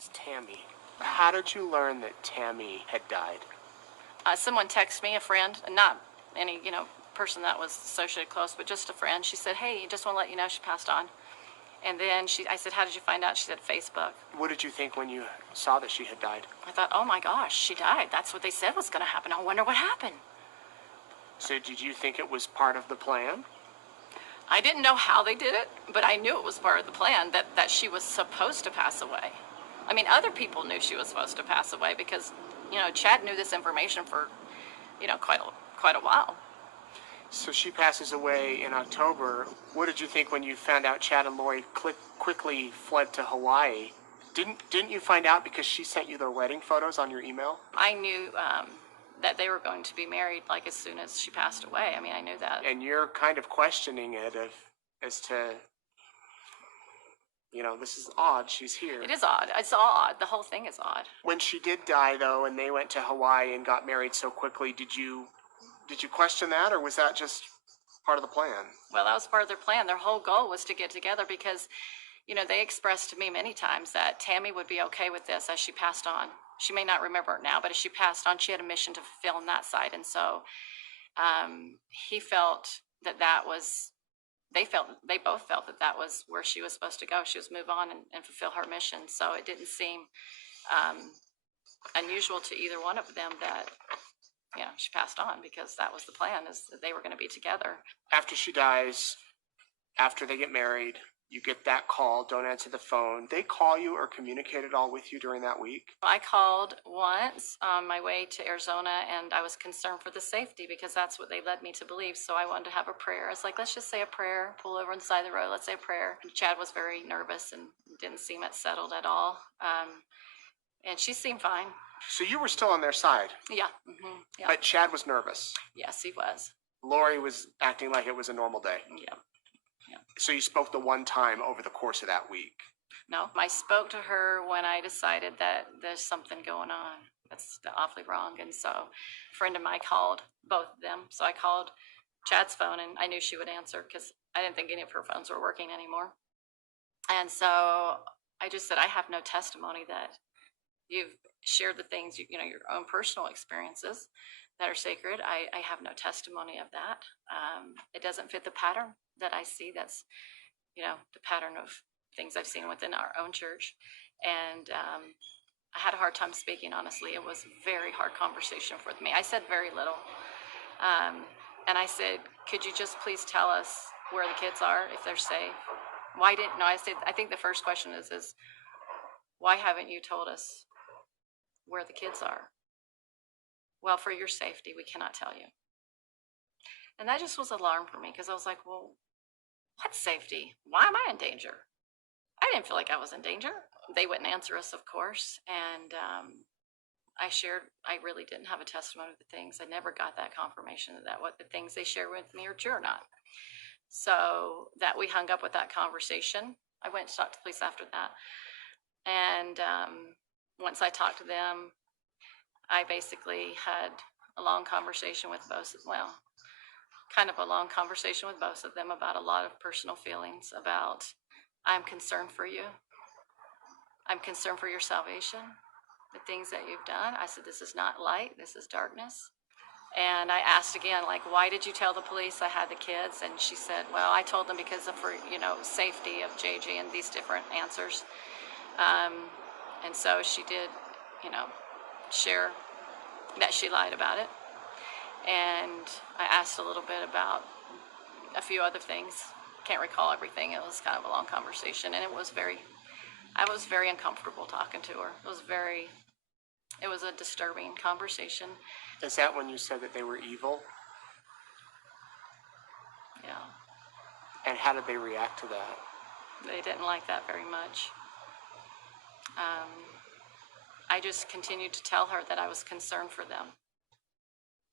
is Tammy. How did you learn that Tammy had died? Someone texted me, a friend, not any, person that was associated close, but just a friend. She said, hey, just want to let you know she passed on. And then I said, how did you find out? She said, Facebook. What did you think when you saw that she had died? I thought, oh my gosh, she died. That's what they said was going to happen. I wonder what happened. So did you think it was part of the plan? I didn't know how they did it, but I knew it was part of the plan, that she was supposed to pass away. I mean, other people knew she was supposed to pass away because, Chad knew this information for, quite a while. So she passes away in October. What did you think when you found out Chad and Laurie quickly fled to Hawaii? Didn't you find out because she sent you their wedding photos on your email? I knew that they were going to be married like as soon as she passed away. I mean, I knew that. And you're kind of questioning it as to, this is odd. She's here. It is odd. It's all odd. The whole thing is odd. When she did die, though, and they went to Hawaii and got married so quickly, did you question that, or was that just part of the plan? Well, that was part of their plan. Their whole goal was to get together because, they expressed to me many times that Tammy would be okay with this as she passed on. She may not remember it now, but as she passed on, she had a mission to fulfill on that side. And so he felt that they both felt that was where she was supposed to go. She was move on and fulfill her mission. So it didn't seem unusual to either one of them that, she passed on, because that was the plan, is that they were going to be together. After she dies, after they get married, you get that call, don't answer the phone. They call you or communicate at all with you during that week? I called once on my way to Arizona, and I was concerned for the safety because that's what they led me to believe. So I wanted to have a prayer. I was like, let's just say a prayer, pull over on the side of the road, let's say a prayer. And Chad was very nervous and didn't seem settled at all. And she seemed fine. So you were still on their side? Yeah. Yeah. But Chad was nervous? Yes, he was. Laurie was acting like it was a normal day? Yeah. So you spoke the one time over the course of that week? No, I spoke to her when I decided that there's something going on that's awfully wrong. And so a friend of mine called both of them. So I called Chad's phone, and I knew she would answer because I didn't think any of her phones were working anymore. And so I just said, I have no testimony that you've shared the things, your own personal experiences that are sacred. I have no testimony of that. It doesn't fit the pattern that I see. That's, the pattern of things I've seen within our own church. And I had a hard time speaking, honestly. It was a very hard conversation for me. I said very little. And I said, could you just please tell us where the kids are, if they're safe? I think the first question is why haven't you told us where the kids are? Well, for your safety, we cannot tell you. And that just was alarm for me, because I was like, well, what safety? Why am I in danger? I didn't feel like I was in danger. They wouldn't answer us, of course. And I really didn't have a testimony of the things. I never got that confirmation that what the things they shared with me are true or not. So that we hung up with that conversation. I went to talk to the police after that. And once I talked to them, I basically had a long conversation with both of them about a lot of personal feelings about, I'm concerned for you. I'm concerned for your salvation, the things that you've done. I said, this is not light, this is darkness. And I asked again, why did you tell the police I had the kids? And she said, well, I told them because of, for, safety of JJ and these different answers. And so she did, share that she lied about it. And I asked a little bit about a few other things. Can't recall everything. It was kind of a long conversation, and I was very uncomfortable talking to her. It was a disturbing conversation. Is that when you said that they were evil? Yeah. And how did they react to that? They didn't like that very much. I just continued to tell her that I was concerned for them.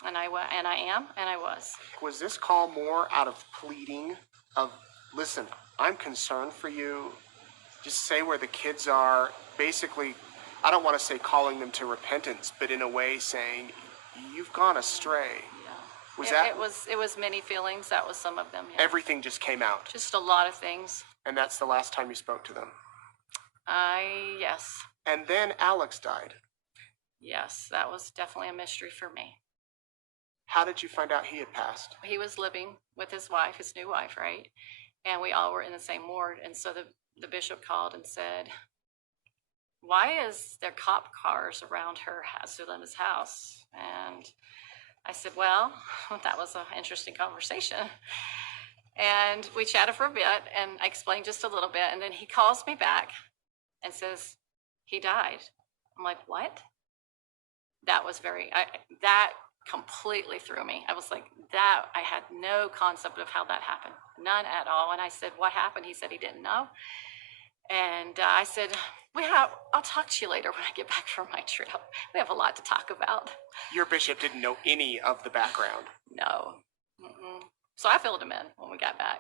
And I am, and I was. Was this call more out of pleading of, listen, I'm concerned for you, just say where the kids are, basically, I don't want to say calling them to repentance, but in a way saying, you've gone astray. Yeah. It was many feelings. That was some of them. Yeah. Everything just came out. Just a lot of things. And that's the last time you spoke to them? Yes. And then Alex died. Yes, that was definitely a mystery for me. How did you find out he had passed? He was living with his wife, his new wife, right? And we all were in the same ward. And so the bishop called and said, why is there cop cars around her Suleiman's house? And I said, well, that was an interesting conversation. And we chatted for a bit, and I explained just a little bit. And then he calls me back and says, he died. I'm like, what? That was that completely threw me. I was like, I had no concept of how that happened. None at all. And I said, what happened? He said he didn't know. And I said, I'll talk to you later when I get back from my trip. We have a lot to talk about. Your bishop didn't know any of the background. No. Mm-mm. So I filled him in when we got back.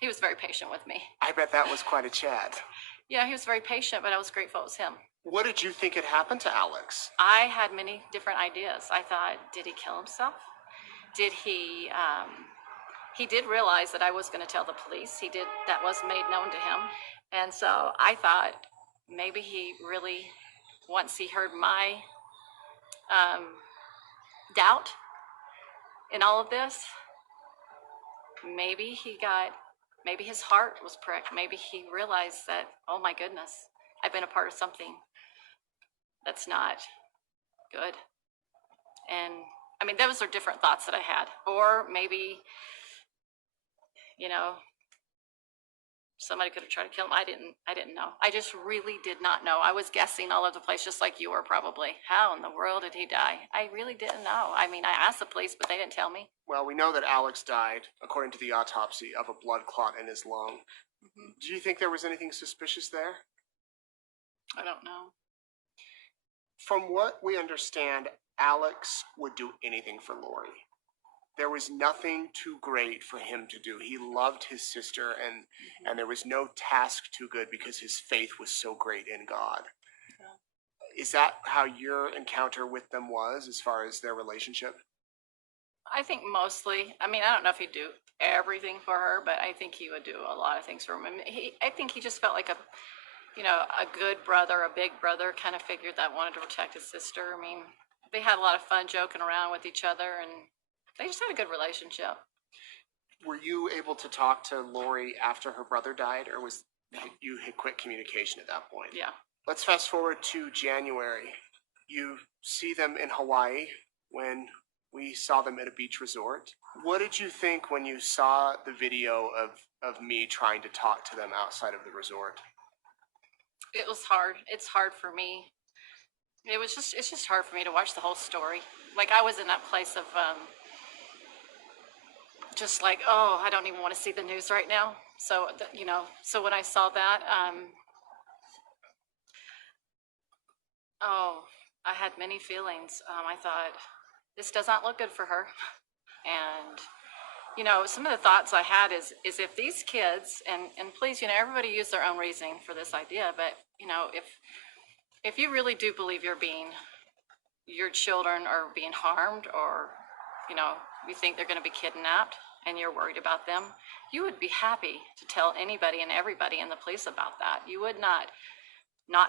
He was very patient with me. I bet that was quite a chat. Yeah, he was very patient, but I was grateful it was him. What did you think had happened to Alex? I had many different ideas. I thought, did he kill himself? Did he did realize that I was going to tell the police. That was made known to him. And so I thought maybe he really, once he heard my doubt in all of this, maybe his heart was pricked. Maybe he realized that, oh my goodness, I've been a part of something that's not good. And I mean, those are different thoughts that I had. Or maybe, somebody could have tried to kill him. I didn't know. I just really did not know. I was guessing all over the place, just like you were probably. How in the world did he die? I really didn't know. I mean, I asked the police, but they didn't tell me. Well, we know that Alex died, according to the autopsy, of a blood clot in his lung. Mm-hmm. Do you think there was anything suspicious there? I don't know. From what we understand, Alex would do anything for Laurie. There was nothing too great for him to do. He loved his sister, and there was no task too good because his faith was so great in God. Yeah. Is that how your encounter with them was, as far as their relationship? I think mostly. I mean, I don't know if he'd do everything for her, but I think he would do a lot of things for him. I think he just felt like a good brother, a big brother kind of figure that wanted to protect his sister. I mean, they had a lot of fun joking around with each other, and they just had a good relationship. Were you able to talk to Laurie after her brother died, or you had quit communication at that point? Yeah. Let's fast forward to January. You see them in Hawaii when we saw them at a beach resort. What did you think when you saw the video of me trying to talk to them outside of the resort? It was hard. It's hard for me. It's just hard for me to watch the whole story. Like, I was in that place of just like, oh, I don't even want to see the news right now. So, so when I saw that, I had many feelings. I thought, this does not look good for her. And, some of the thoughts I had is if these kids, and please, everybody use their own reasoning for this idea, but, if you really do believe your children are being harmed, or, you think they're going to be kidnapped and you're worried about them, you would be happy to tell anybody and everybody in the police about that. You would not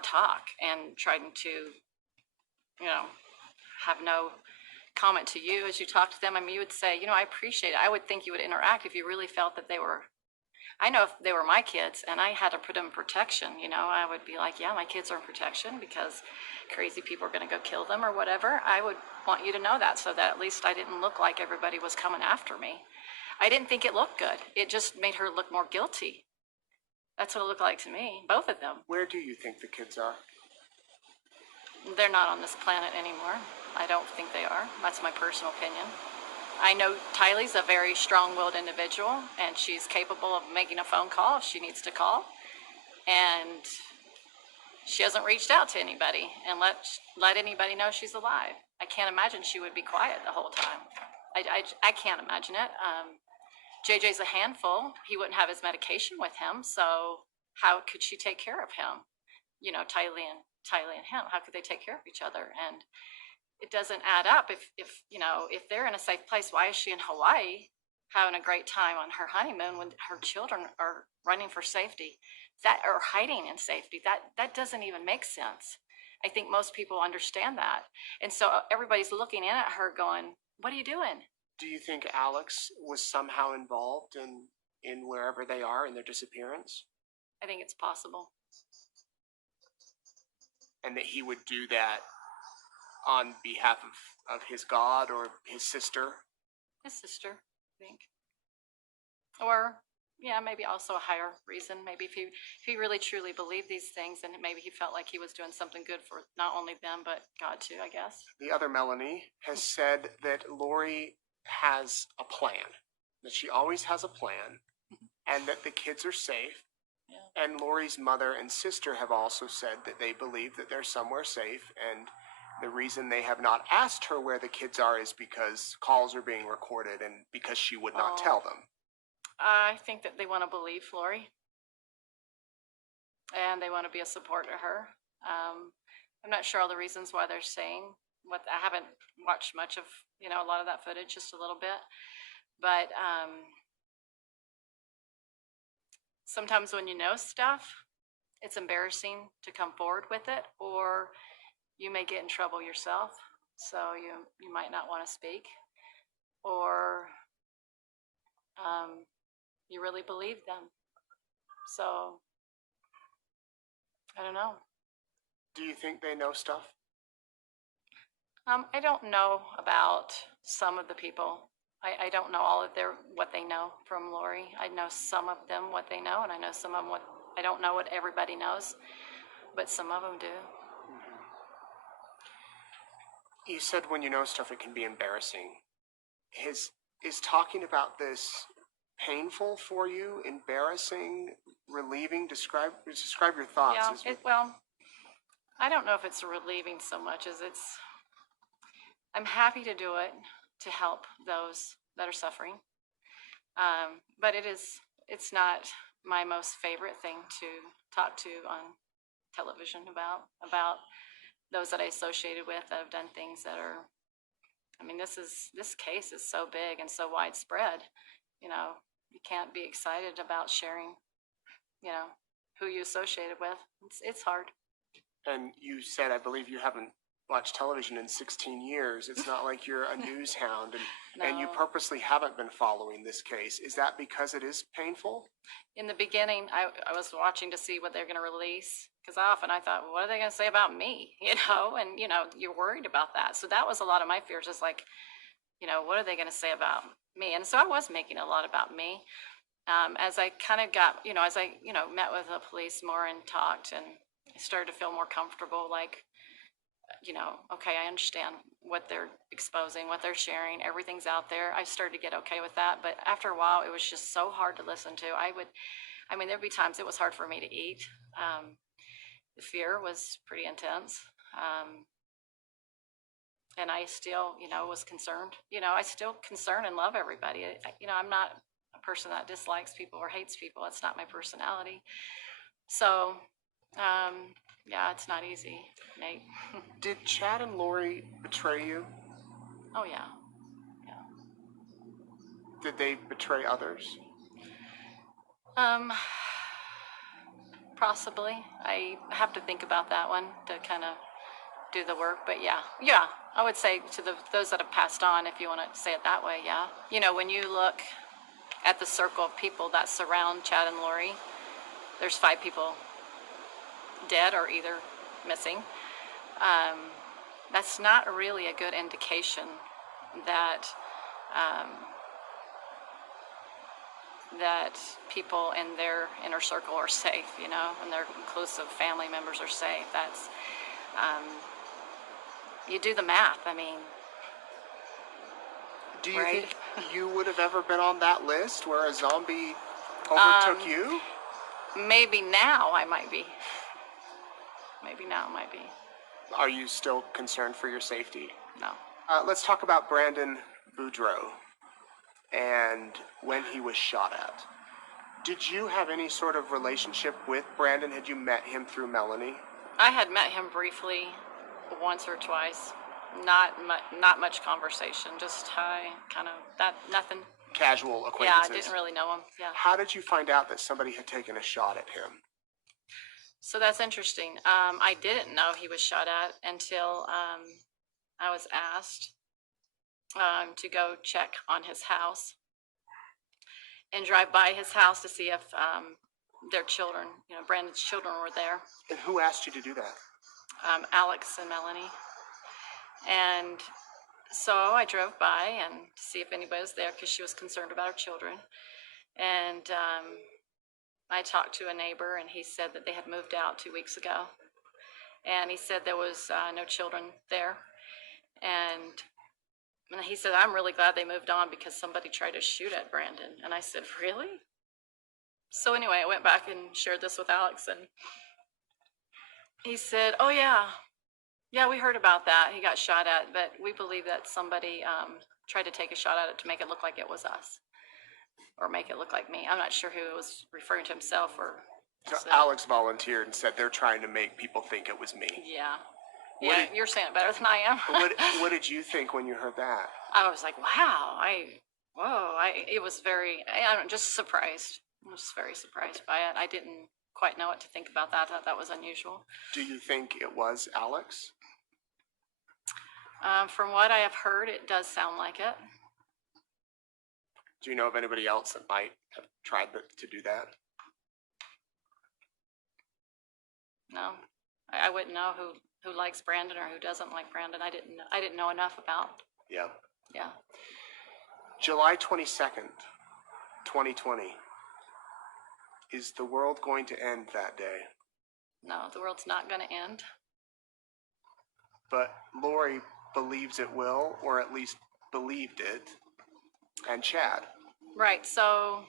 talk and trying to, have no comment to you as you talk to them. I mean, you would say, I appreciate it. I would think you would interact if you really felt that I know if they were my kids and I had to put them in protection, I would be like, yeah, my kids are in protection because crazy people are going to go kill them or whatever. I would want you to know that, so that at least I didn't look like everybody was coming after me. I didn't think it looked good. It just made her look more guilty. That's what it looked like to me, both of them. Where do you think the kids are? They're not on this planet anymore. I don't think they are. That's my personal opinion. I know Tylee's a very strong-willed individual, and she's capable of making a phone call if she needs to call. And she hasn't reached out to anybody and let anybody know she's alive. I can't imagine she would be quiet the whole time. I can't imagine it. JJ's a handful. He wouldn't have his medication with him, so how could she take care of him? Tylee and him, how could they take care of each other? And it doesn't add up. If they're in a safe place, why is she in Hawaii having a great time on her honeymoon when her children are running for safety, or hiding in safety? That doesn't even make sense. I think most people understand that. And so everybody's looking in at her going, what are you doing? Do you think Alex was somehow involved in wherever they are in their disappearance? I think it's possible. And that he would do that on behalf of his God or his sister? His sister, I think. Or, yeah, maybe also a higher reason. Maybe if he really truly believed these things, and maybe he felt like he was doing something good for not only them, but God too, I guess. The other Melanie has said that Laurie has a plan, that she always has a plan, and that the kids are safe. Yeah. And Laurie's mother and sister have also said that they believe that they're somewhere safe, and the reason they have not asked her where the kids are is because calls are being recorded and because she would not tell them. I think that they want to believe Laurie, and they want to be a support to her. I'm not sure all the reasons why they're saying what. I haven't watched much of, a lot of that footage, just a little bit. But sometimes when you know stuff, it's embarrassing to come forward with it, or you may get in trouble yourself. So you might not want to speak, or you really believe them. So I don't know. Do you think they know stuff? I don't know about some of the people. I don't know all of what they know from Laurie. I know some of them what they know, and I know some of them what I don't know what everybody knows, but some of them do. You said when you know stuff, it can be embarrassing. Is talking about this painful for you? Embarrassing? Relieving? Describe your thoughts. Yeah. Well, I don't know if it's relieving so much as I'm happy to do it to help those that are suffering. But it's not my most favorite thing to talk to on television about those that I associated with that have done things that are, this case is so big and so widespread, you can't be excited about sharing, who you associated with. It's hard. And you said, I believe you haven't watched television in 16 years. It's not like you're a news hound, and you No. purposely haven't been following this case. Is that because it is painful? In the beginning, I was watching to see what they're going to release, because I thought, well, what are they going to say about me? And you're worried about that. So that was a lot of my fears, is like, what are they going to say about me? And so I was making a lot about me. As I kind of got, as I, met with the police more and talked, and I started to feel more comfortable, like, okay, I understand what they're exposing, what they're sharing, everything's out there. I started to get okay with that. But after a while, it was just so hard to listen to. There'd be times it was hard for me to eat. The fear was pretty intense. And I still, was concerned. I still concern and love everybody. I'm not a person that dislikes people or hates people. It's not my personality. So, yeah, it's not easy, Nate. Did Chad and Laurie betray you? Oh, yeah. Yeah. Did they betray others? Possibly. I have to think about that one to kind of do the work, but yeah, I would say to those that have passed on, if you want to say it that way, yeah. When you look at the circle of people that surround Chad and Laurie, there's 5 people dead or either missing. That's not really a good indication that that people in their inner circle are safe, and their inclusive family members are safe. That's you do the math. Do you Right. think you would have ever been on that list where a zombie overtook you? Maybe now I might be. Are you still concerned for your safety? No. Let's talk about Brandon Boudreaux and when he was shot at. Did you have any sort of relationship with Brandon? Had you met him through Melanie? I had met him briefly, once or twice. Not much conversation. Just hi, kind of that. Nothing. Casual acquaintances. Yeah, I didn't really know him. Yeah. How did you find out that somebody had taken a shot at him? So that's interesting. I didn't know he was shot at until I was asked to go check on his house and drive by his house to see if their children, Brandon's children were there, And who asked you to do that? Alex and Melanie. And so I drove by and to see if anybody was there because she was concerned about her children. And I talked to a neighbor, and he said that they had moved out 2 weeks ago. And he said there was no children there. And he said, I'm really glad they moved on because somebody tried to shoot at Brandon. And I said, really? So anyway, I went back and shared this with Alex, and he said, oh yeah, we heard about that. He got shot at, but we believe that somebody tried to take a shot at it to make it look like it was us, or make it look like me. I'm not sure who was referring to himself or. So Alex volunteered and said they're trying to make people think it was me. Yeah. You're saying it better than I am. What did you think when you heard that? I was like, wow. It was I'm just surprised. I was very surprised by it. I didn't quite know what to think about that. I thought that was unusual. Do you think it was Alex? From what I have heard, it does sound like it. Do you know of anybody else that might have tried to do that? No, I wouldn't know who likes Brandon or who doesn't like Brandon. I didn't know enough about. Yeah. Yeah. July 22nd, 2020. Is the world going to end that day? No, the world's not going to end. But Laurie believes it will, or at least believed it, and Chad. Right, so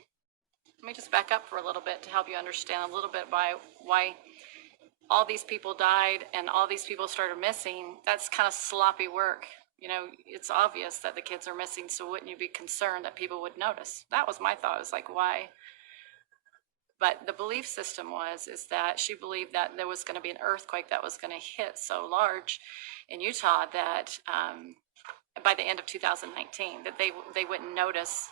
let me just back up for a little bit to help you understand a little bit why all these people died and all these people started missing. That's kind of sloppy work. It's obvious that the kids are missing, so wouldn't you be concerned that people would notice? That was my thought. It was like, why? But the belief system is that she believed that there was going to be an earthquake that was going to hit so large in Utah that by the end of 2019, that they wouldn't notice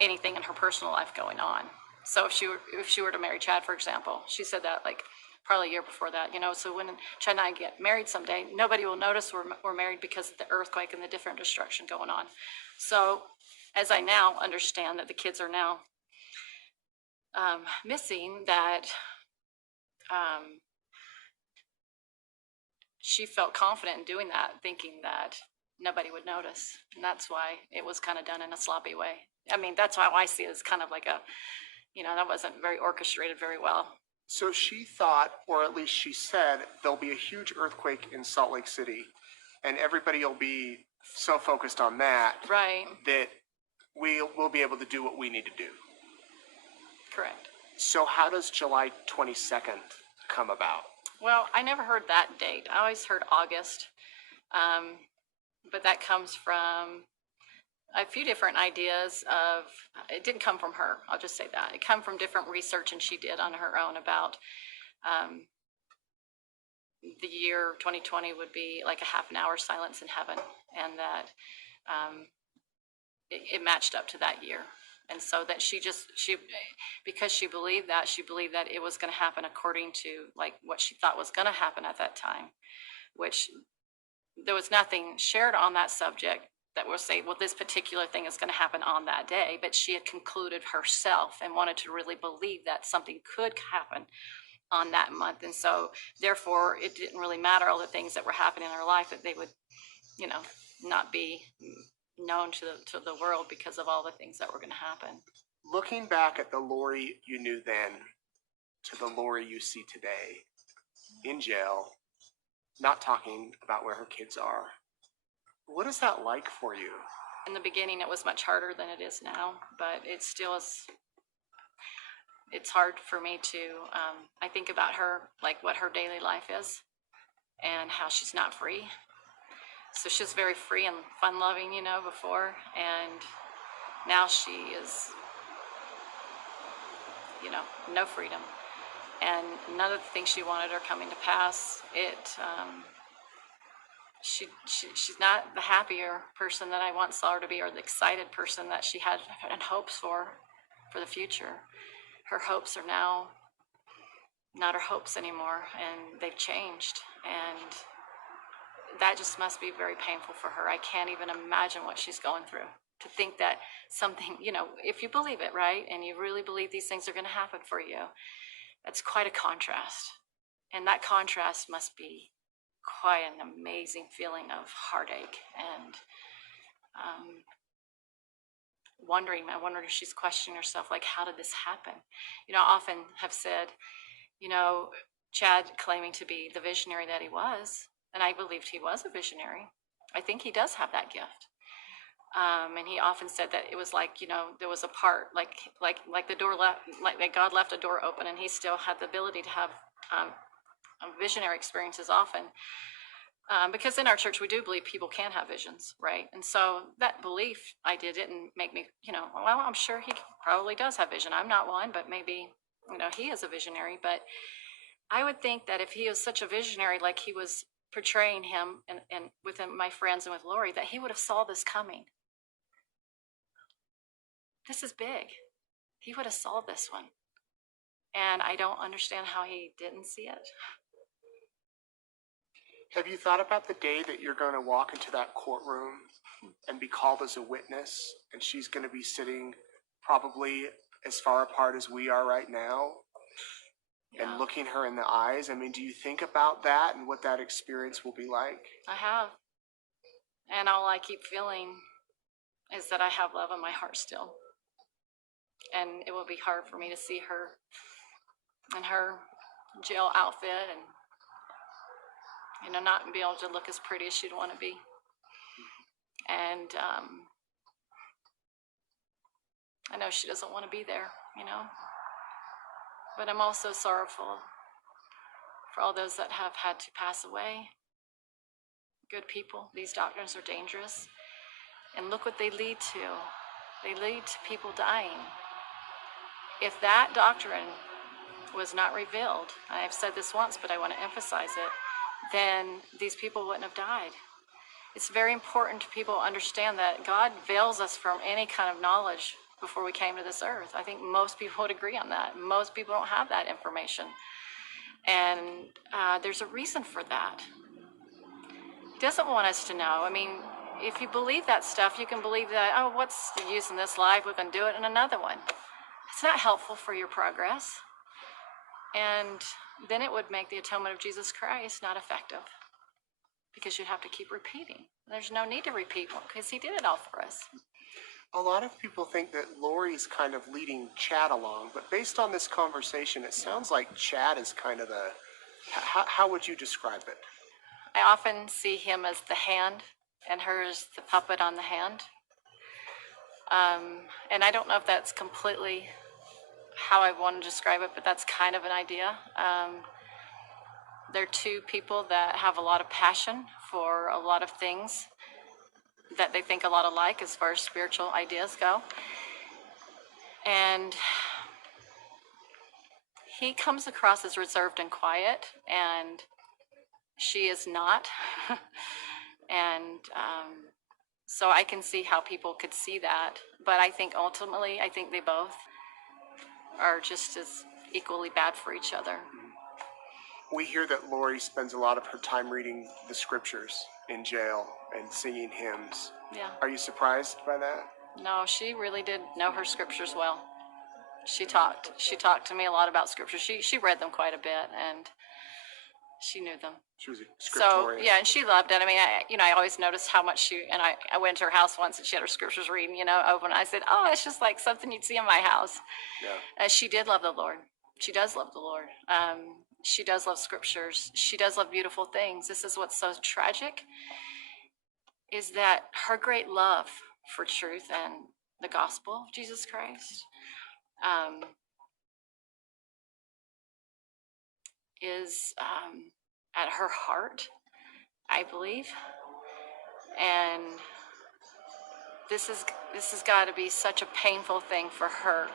anything in her personal life going on. So if she were to marry Chad, for example, she said that like probably a year before that, so when Chad and I get married someday, nobody will notice we're married because of the earthquake and the different destruction going on. So as I now understand that the kids are now missing, that she felt confident in doing that, thinking that nobody would notice. And that's why it was kind of done in a sloppy way. I mean, that's how I see it, as kind of like that wasn't very orchestrated very well. So she thought, or at least she said, there'll be a huge earthquake in Salt Lake City, and everybody will be so focused on that, right, that we'll be able to do what we need to do. Correct. So how does July 22nd come about? Well, I never heard that date. I always heard August. But that comes from a few different ideas it didn't come from her. I'll just say that. It came from different research and she did on her own about the year 2020 would be like a half an hour silence in heaven, and that it matched up to that year. And so that because she believed that it was going to happen according to like what she thought was going to happen at that time, which there was nothing shared on that subject that will say, well, this particular thing is going to happen on that day, but she had concluded herself and wanted to really believe that something could happen on that month. And so therefore it didn't really matter all the things that were happening in her life, that they would, not be known to the world because of all the things that were going to happen. Looking back at the Laurie you knew then to the Laurie you see today, in jail, not talking about where her kids are, what is that like for you? In the beginning, it was much harder than it is now, but it still is. It's hard for me to, I think about her, like what her daily life is and how she's not free. So she's very free and fun-loving, before, and now she is, no freedom. And none of the things she wanted are coming to pass. She's not the happier person that I once saw her to be, or the excited person that she had and hopes for the future. Her hopes are now not her hopes anymore, and they've changed. And that just must be very painful for her. I can't even imagine what she's going through. To think that something, if you believe it, right, and you really believe these things are going to happen for you, that's quite a contrast. And that contrast must be quite an amazing feeling of heartache and wondering. I wonder if she's questioning herself, like, how did this happen? I often have said, Chad claiming to be the visionary that he was, and I believed he was a visionary. I think he does have that gift. And he often said that it was like, there was a part, like the door left, like God left a door open, and he still had the ability to have visionary experiences often. Because in our church, we do believe people can have visions, right? And so that belief idea didn't make me, well, I'm sure he probably does have vision. I'm not one, but maybe, he is a visionary. But I would think that if he was such a visionary, like he was portraying him and with my friends and with Laurie, that he would have saw this coming. This is big. He would have saw this one. And I don't understand how he didn't see it. Have you thought about the day that you're going to walk into that courtroom and be called as a witness, and she's going to be sitting probably as far apart as we are right now, and looking her in the eyes? I mean, do you think about that and what that experience will be like? I have. And all I keep feeling is that I have love in my heart still. And it will be hard for me to see her in her jail outfit and, not be able to look as pretty as she'd want to be. And I know she doesn't want to be there, But I'm also sorrowful for all those that have had to pass away. Good people. These doctrines are dangerous. And look what they lead to. They lead to people dying. If that doctrine was not revealed, I've said this once, but I want to emphasize it, then these people wouldn't have died. It's very important to people understand that God veils us from any kind of knowledge before we came to this earth. I think most people would agree on that. Most people don't have that information. And there's a reason for that. He doesn't want us to know. I mean, if you believe that stuff, you can believe that, oh, what's the use in this life? We can do it in another one. It's not helpful for your progress. And then it would make the atonement of Jesus Christ not effective, because you'd have to keep repeating. There's no need to repeat because he did it all for us. A lot of people think that Laurie's kind of leading Chad along, but based on this conversation, it sounds like Chad is kind of the... How would you describe it? I often see him as the hand, and her as the puppet on the hand. And I don't know if that's completely how I want to describe it, but that's kind of an idea. They're two people that have a lot of passion for a lot of things that they think a lot alike as far as spiritual ideas go. And he comes across as reserved and quiet, and she is not. And so I can see how people could see that. But I think ultimately, they both are just as equally bad for each other. We hear that Laurie spends a lot of her time reading the scriptures in jail and singing hymns. Yeah. Are you surprised by that? No, she really did know her scriptures well. She talked to me a lot about scripture. She read them quite a bit, and she knew them. She was a scriptorian. So, yeah, and she loved it. I mean, I always noticed how much I went to her house once, and she had her scriptures reading, open. I said, oh, it's just like something you'd see in my house. Yeah. She did love the Lord. She does love the Lord. She does love scriptures. She does love beautiful things. This is what's so tragic, is that her great love for truth and the gospel of Jesus Christ is at her heart, I believe. And this has got to be such a painful thing for her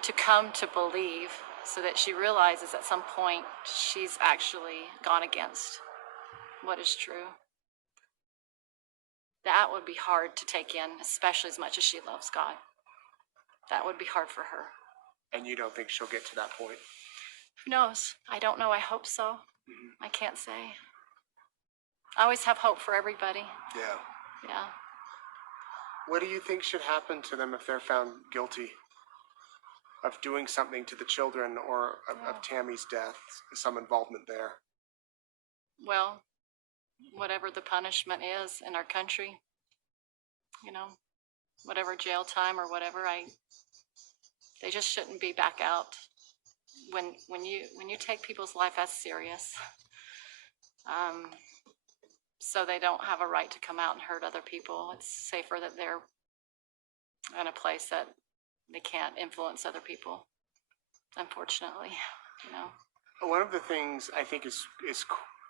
to come to believe, so that she realizes at some point she's actually gone against what is true. That would be hard to take in, especially as much as she loves God. That would be hard for her. And you don't think she'll get to that point? Who knows? I don't know. I hope so. I can't say. I always have hope for everybody. Yeah. Yeah. What do you think should happen to them if they're found guilty of doing something to the children or of Tammy's death, some involvement there? Well, whatever the punishment is in our country, whatever jail time or whatever, they just shouldn't be back out. When you take people's life as serious, so they don't have a right to come out and hurt other people. It's safer that they're in a place that they can't influence other people, unfortunately. One of the things I think is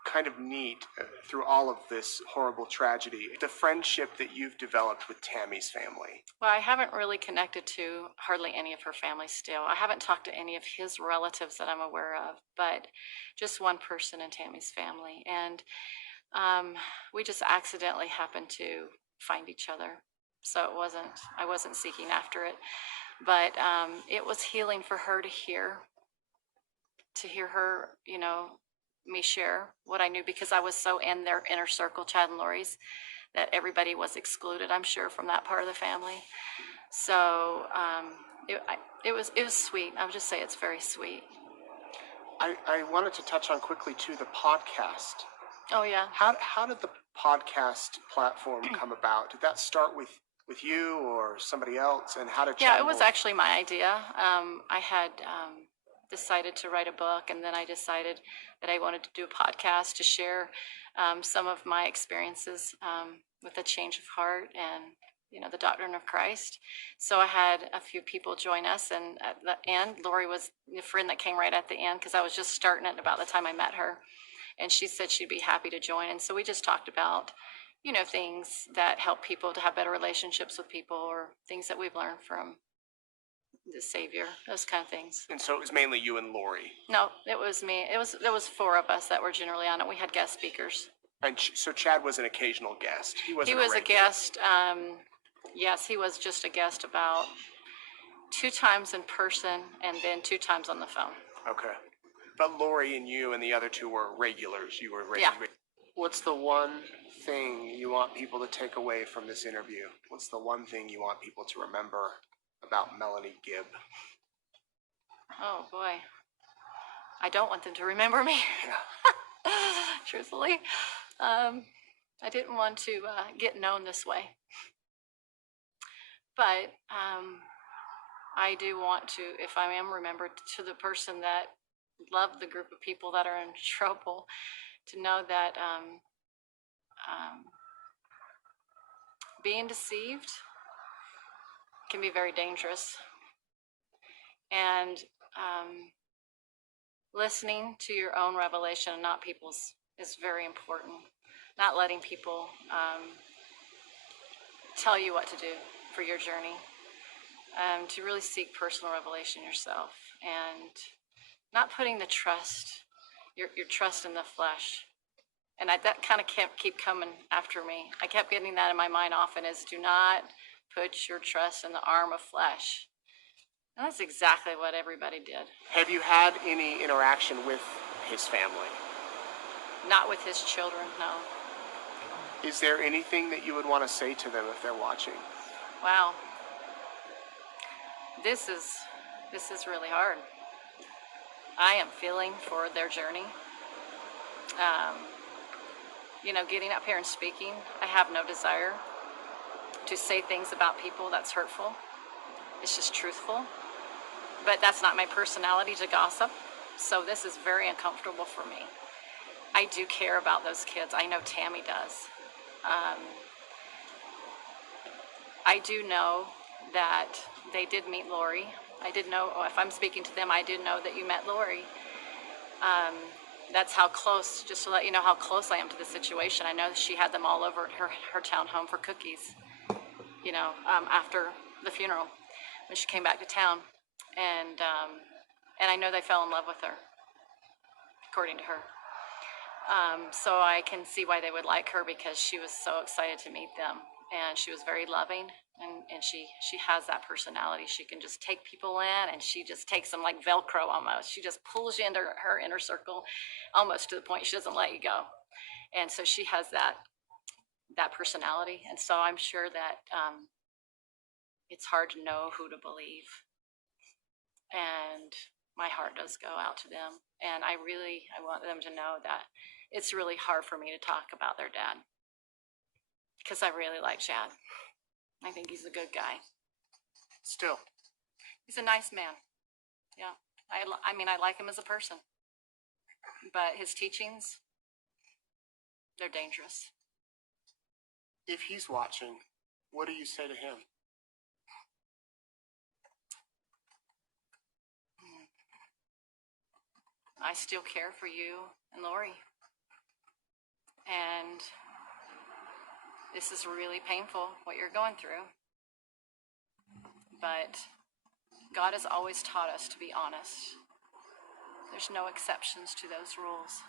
kind of neat through all of this horrible tragedy, the friendship that you've developed with Tammy's family. Well, I haven't really connected to hardly any of her family still. I haven't talked to any of his relatives that I'm aware of, but just one person in Tammy's family. And we just accidentally happened to find each other. So I wasn't seeking after it, but it was healing for her to hear her, me share what I knew, because I was so in their inner circle, Chad and Laurie's, that everybody was excluded, I'm sure, from that part of the family. So it was sweet. I would just say it's very sweet. I wanted to touch on quickly too the podcast. Oh yeah. How did the podcast platform come about? Did that start with you or somebody else? And how did Yeah, it was actually my idea. I had decided to write a book, and then I decided that I wanted to do a podcast to share some of my experiences with a change of heart and the doctrine of Christ. So I had a few people join us, and at the end, Laurie was the friend that came right at the end, because I was just starting it about the time I met her, and she said she'd be happy to join. And so we just talked about things that help people to have better relationships with people, or things that we've learned from the Savior, those kind of things. And so it was mainly you and Laurie? No, it was me. There was four of us that were generally on it. We had guest speakers. And so Chad was an occasional guest. He was a guest. Yes, he was just a guest about 2 times in person and then 2 times on the phone. Okay. But Laurie and you and the other 2 were regulars. You were regulars. Yeah. What's the one thing you want people to take away from this interview? What's the one thing you want people to remember about Melanie Gibb? Oh boy, I don't want them to remember me. Yeah. Truthfully, I didn't want to get known this way, but I do want to, if I am remembered, to the person that loved the group of people that are in trouble, to know that being deceived can be very dangerous, and listening to your own revelation and not people's is very important. Not letting people tell you what to do for your journey. To really seek personal revelation yourself, and not putting the trust, your trust in the flesh. And that kind of keep coming after me. I kept getting that in my mind often, is do not put your trust in the arm of flesh. And that's exactly what everybody did. Have you had any interaction with his family? Not with his children, no. Is there anything that you would want to say to them if they're watching? Wow. This is really hard. I am feeling for their journey. Getting up here and speaking, I have no desire to say things about people that's hurtful. It's just truthful. But that's not my personality to gossip. So this is very uncomfortable for me. I do care about those kids. I know Tammy does. I do know that they did meet Laurie. I did know, if I'm speaking to them, I did know that you met Laurie. That's how close, just to let you know how close I am to the situation. I know that she had them all over at her town home for cookies, after the funeral, when she came back to town. And I know they fell in love with her, according to her. So I can see why they would like her, because she was so excited to meet them. and she was very loving, and she has that personality. She can just take people in, and she just takes them like Velcro almost. She just pulls you into her inner circle almost to the point she doesn't let you go. And so she has that personality. And so I'm sure that it's hard to know who to believe. And my heart does go out to them. And I want them to know that it's really hard for me to talk about their dad, because I really like Chad. I think he's a good guy. Still. He's a nice man. Yeah. I mean, I like him as a person. But his teachings, they're dangerous. If he's watching, what do you say to him? I still care for you and Laurie. And this is really painful, what you're going through. But God has always taught us to be honest. There's no exceptions to those rules.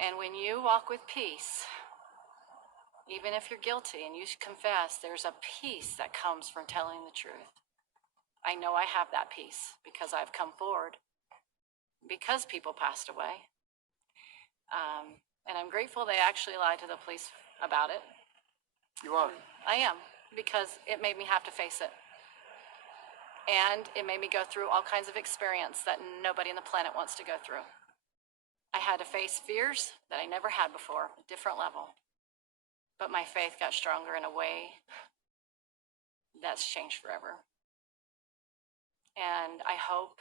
And when you walk with peace, even if you're guilty and you confess, there's a peace that comes from telling the truth. I know I have that peace because I've come forward, because people passed away. And I'm grateful they actually lied to the police about it. You are? I am, because it made me have to face it. And it made me go through all kinds of experience that nobody on the planet wants to go through. I had to face fears that I never had before, a different level. But my faith got stronger in a way that's changed forever. And I hope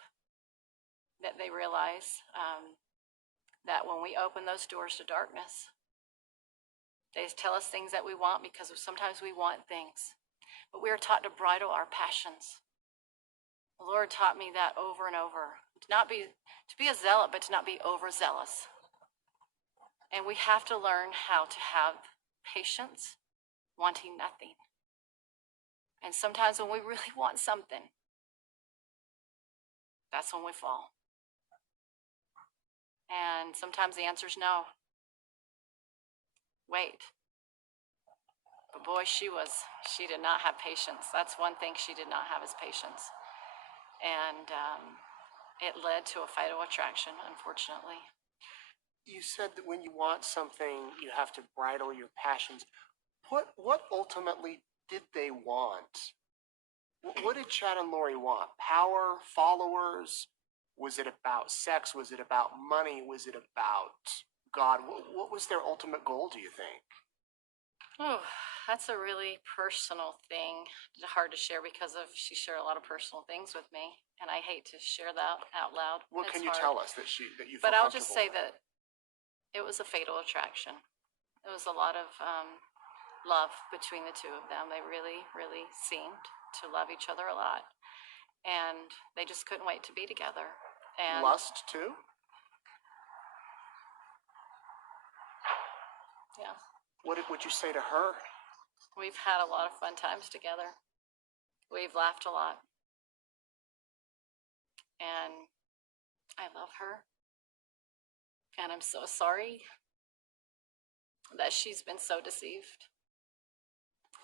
that they realize that when we open those doors to darkness, they tell us things that we want, because sometimes we want things. But we are taught to bridle our passions. The Lord taught me that over and over. To be a zealot, but to not be overzealous. And we have to learn how to have patience, wanting nothing. And sometimes when we really want something, that's when we fall. And sometimes the answer is no. Wait. But boy, she did not have patience. That's one thing she did not have, is patience. And it led to a fatal attraction, unfortunately. You said that when you want something, you have to bridle your passions. What ultimately did they want? What did Chad and Laurie want? Power? Followers? Was it about sex? Was it about money? Was it about God? What was their ultimate goal, do you think? Oh, that's a really personal thing. It's hard to share because she shared a lot of personal things with me, and I hate to share that out loud. What It's can you hard. tell us that you feel But I'll just comfortable say with? that it was a fatal attraction. It was a lot of love between the two of them. They really, really seemed to love each other a lot, and they just couldn't wait to be together. And Lust too? yeah, What would you say to her? we've had a lot of fun times together. We've laughed a lot, and I love her. And I'm so sorry that she's been so deceived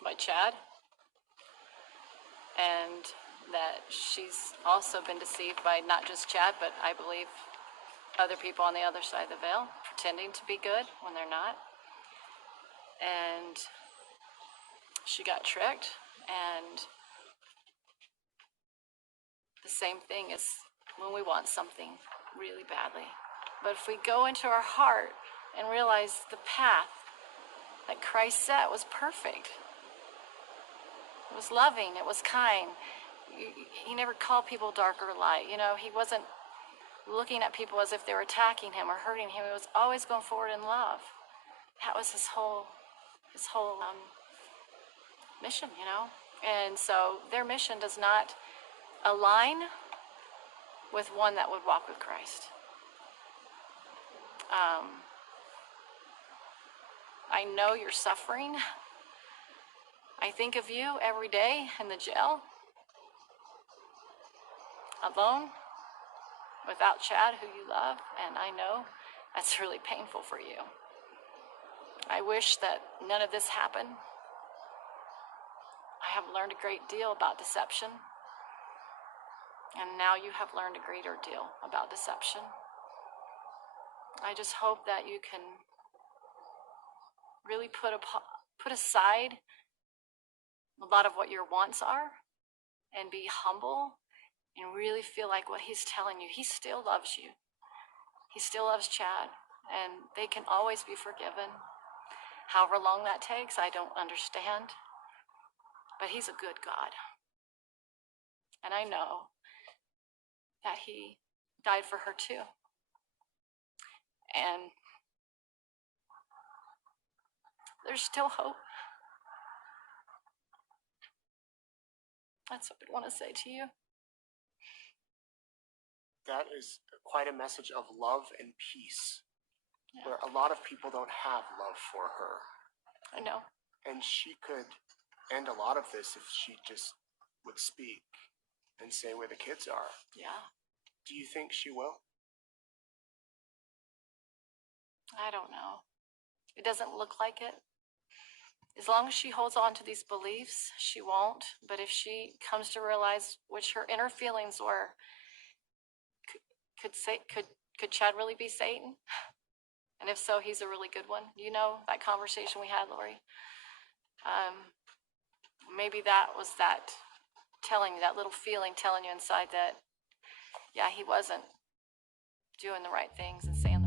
by Chad, and that she's also been deceived by not just Chad, but I believe other people on the other side of the veil, pretending to be good when they're not. And she got tricked, and the same thing is when we want something really badly. But if we go into our heart and realize the path that Christ set was perfect, it was loving, it was kind. He never called people dark or light. He wasn't looking at people as if they were attacking him or hurting him. He was always going forward in love. That was his whole mission, And so their mission does not align with one that would walk with Christ. I know you're suffering. I think of you every day in the jail, alone, without Chad, who you love, and I know that's really painful for you. I wish that none of this happened. I have learned a great deal about deception. And now you have learned a greater deal about deception. I just hope that you can really put aside a lot of what your wants are and be humble and really feel like what he's telling you, he still loves you. He still loves Chad, and they can always be forgiven. However long that takes, I don't understand. But he's a good God. And I know that he died for her too. And there's still hope. That's what I want to say to you. That is quite a message of love and peace, Yeah. where a lot of people don't have love for her. I know. And she could end a lot of this if she just would speak and say where the kids are. Yeah. Do you think she will? I don't know. It doesn't look like it. As long as she holds on to these beliefs, she won't. But if she comes to realize which her inner feelings were, could Chad really be Satan? And if so, he's a really good one. You know that conversation we had, Laurie? Maybe that was that telling you, that little feeling telling you inside that, yeah, he wasn't doing the right things and saying